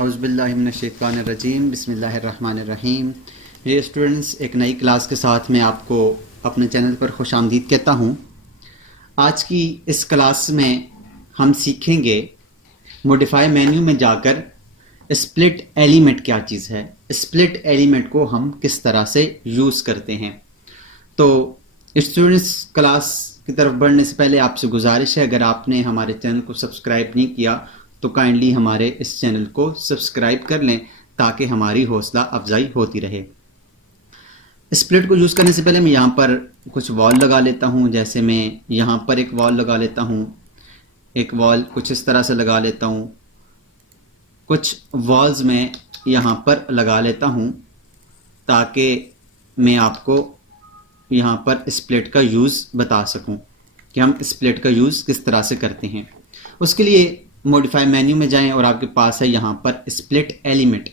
औज़ुबिल्लाहिमिनश्शैतानिर्रजीम बिस्मिल्लाहिर्रहमानिर्रहीम। ये स्टूडेंट्स, एक नई क्लास के साथ मैं आपको अपने चैनल पर खुशामदीद कहता हूँ। आज की इस क्लास में हम सीखेंगे मॉडिफाई मेन्यू में जाकर स्प्लिट एलिमेंट क्या चीज़ है, स्प्लिट एलिमेंट को हम किस तरह से यूज़ करते हैं। तो स्टूडेंट्स, क्लास की तरफ बढ़ने से पहले आपसे गुजारिश है, अगर आपने हमारे चैनल को सब्सक्राइब नहीं किया तो काइंडली हमारे इस चैनल को सब्सक्राइब कर लें ताकि हमारी हौसला अफजाई होती रहे। स्प्लिट को यूज़ करने से पहले मैं यहाँ पर कुछ वॉल लगा लेता हूँ। जैसे मैं यहाँ पर एक वॉल लगा लेता हूँ, एक वॉल कुछ इस तरह से लगा लेता हूँ, कुछ वॉल्स में यहाँ पर लगा लेता हूँ ताकि मैं आपको यहाँ पर स्प्लिट का यूज़ बता सकूँ कि हम स्प्लिट का यूज़ किस तरह से करते हैं। उसके लिए मॉडिफाई मेन्यू में जाएं और आपके पास है यहाँ पर स्प्लिट एलिमेंट।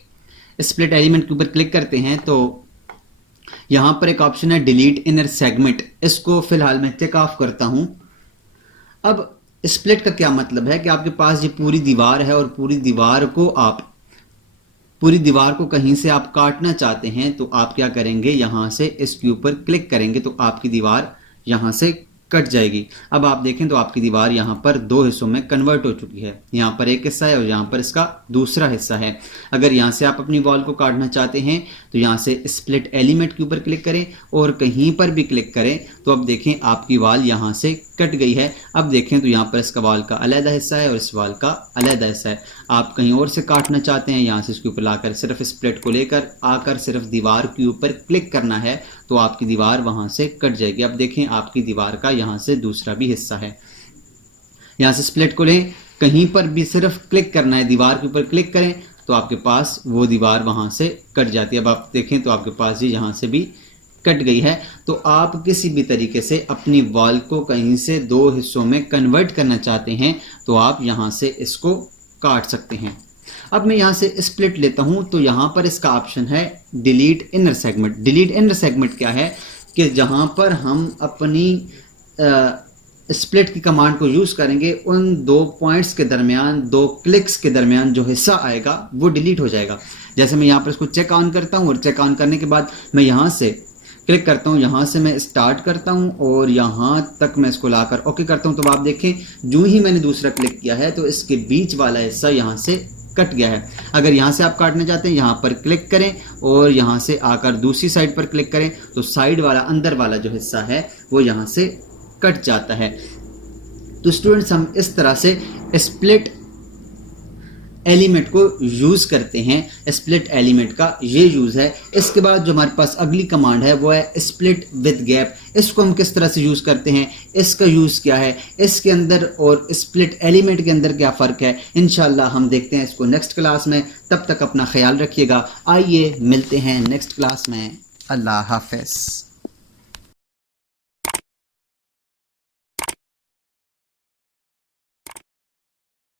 स्प्लिट एलिमेंट के ऊपर क्लिक करते हैं तो यहाँ पर एक ऑप्शन है डिलीट इनर सेगमेंट। इसको फिलहाल मैं चेक ऑफ करता हूँ। अब स्प्लिट का क्या मतलब है कि आपके पास ये पूरी दीवार है और पूरी दीवार को कहीं से आप काटना चाहते हैं तो आप क्या करेंगे, यहाँ से इसके ऊपर क्लिक करेंगे तो आपकी दीवार यहाँ से कट जाएगी। अब आप देखें तो आपकी दीवार यहाँ पर दो हिस्सों में कन्वर्ट हो चुकी है। यहाँ पर एक हिस्सा है और यहाँ पर इसका दूसरा हिस्सा है। अगर यहाँ से आप अपनी वॉल को काटना चाहते हैं तो यहाँ से स्प्लिट एलिमेंट के ऊपर क्लिक करें और कहीं पर भी क्लिक करें तो अब देखें आपकी वॉल यहाँ से कट गई है। अब देखें तो यहाँ पर इसका वॉल का अलग हिस्सा है और इस वॉल का अलग हिस्सा है। आप कहीं और से काटना चाहते हैं, यहाँ से इसके ऊपर लाकर सिर्फ स्प्लिट को लेकर आकर सिर्फ दीवार के ऊपर क्लिक करना है तो आपकी दीवार वहाँ से कट जाएगी। अब देखें आपकी दीवार का यहाँ से दूसरा भी हिस्सा है। यहाँ से स्प्लिट को लें, कहीं पर भी सिर्फ क्लिक करना है, दीवार के ऊपर क्लिक करें तो आपके पास वो दीवार वहाँ से कट जाती है। अब आप देखें तो आपके पास ये यहाँ से भी कट गई है। तो आप किसी भी तरीके से अपनी वॉल को कहीं से दो हिस्सों में कन्वर्ट करना चाहते हैं तो आप यहाँ से इसको काट सकते हैं। अब मैं यहाँ से स्प्लिट लेता हूँ तो यहाँ पर इसका ऑप्शन है delete inner segment. Delete inner segment क्या है कि जहाँ पर हम अपनी स्प्लिट की कमांड को यूज़ करेंगे, उन दो पॉइंट्स के दरमियान, दो क्लिक्स के दरमियान जो हिस्सा आएगा वो डिलीट हो जाएगा। जैसे मैं यहाँ पर इसको चेक ऑन करता हूँ और चेक ऑन करने के बाद मैं यहाँ से क्लिक करता हूँ, यहाँ से मैं स्टार्ट करता हूँ और यहाँ तक मैं इसको लाकर ओके करता हूँ। तो आप देखें जो ही मैंने दूसरा क्लिक किया है तो इसके बीच वाला हिस्सा यहाँ से कट गया है। अगर यहाँ से आप काटना चाहते हैं, यहाँ पर क्लिक करें और यहाँ से आकर दूसरी साइड पर क्लिक करें तो साइड वाला, अंदर वाला जो हिस्सा है वो यहाँ से कट जाता है। तो स्टूडेंट्स, हम इस तरह से स्प्लिट एलिमेंट को यूज़ करते हैं। स्प्लिट एलिमेंट का ये यूज़ है। इसके बाद जो हमारे पास अगली कमांड है वो है स्प्लिट विद गैप। इसको हम किस तरह से यूज़ करते हैं, इसका यूज़ क्या है, इसके अंदर और स्प्लिट एलिमेंट के अंदर क्या फ़र्क है, इंशाल्लाह हम देखते हैं इसको नेक्स्ट क्लास में। तब तक अपना ख्याल रखिएगा। आइए मिलते हैं नेक्स्ट क्लास में। अल्लाह हाफ़िज़।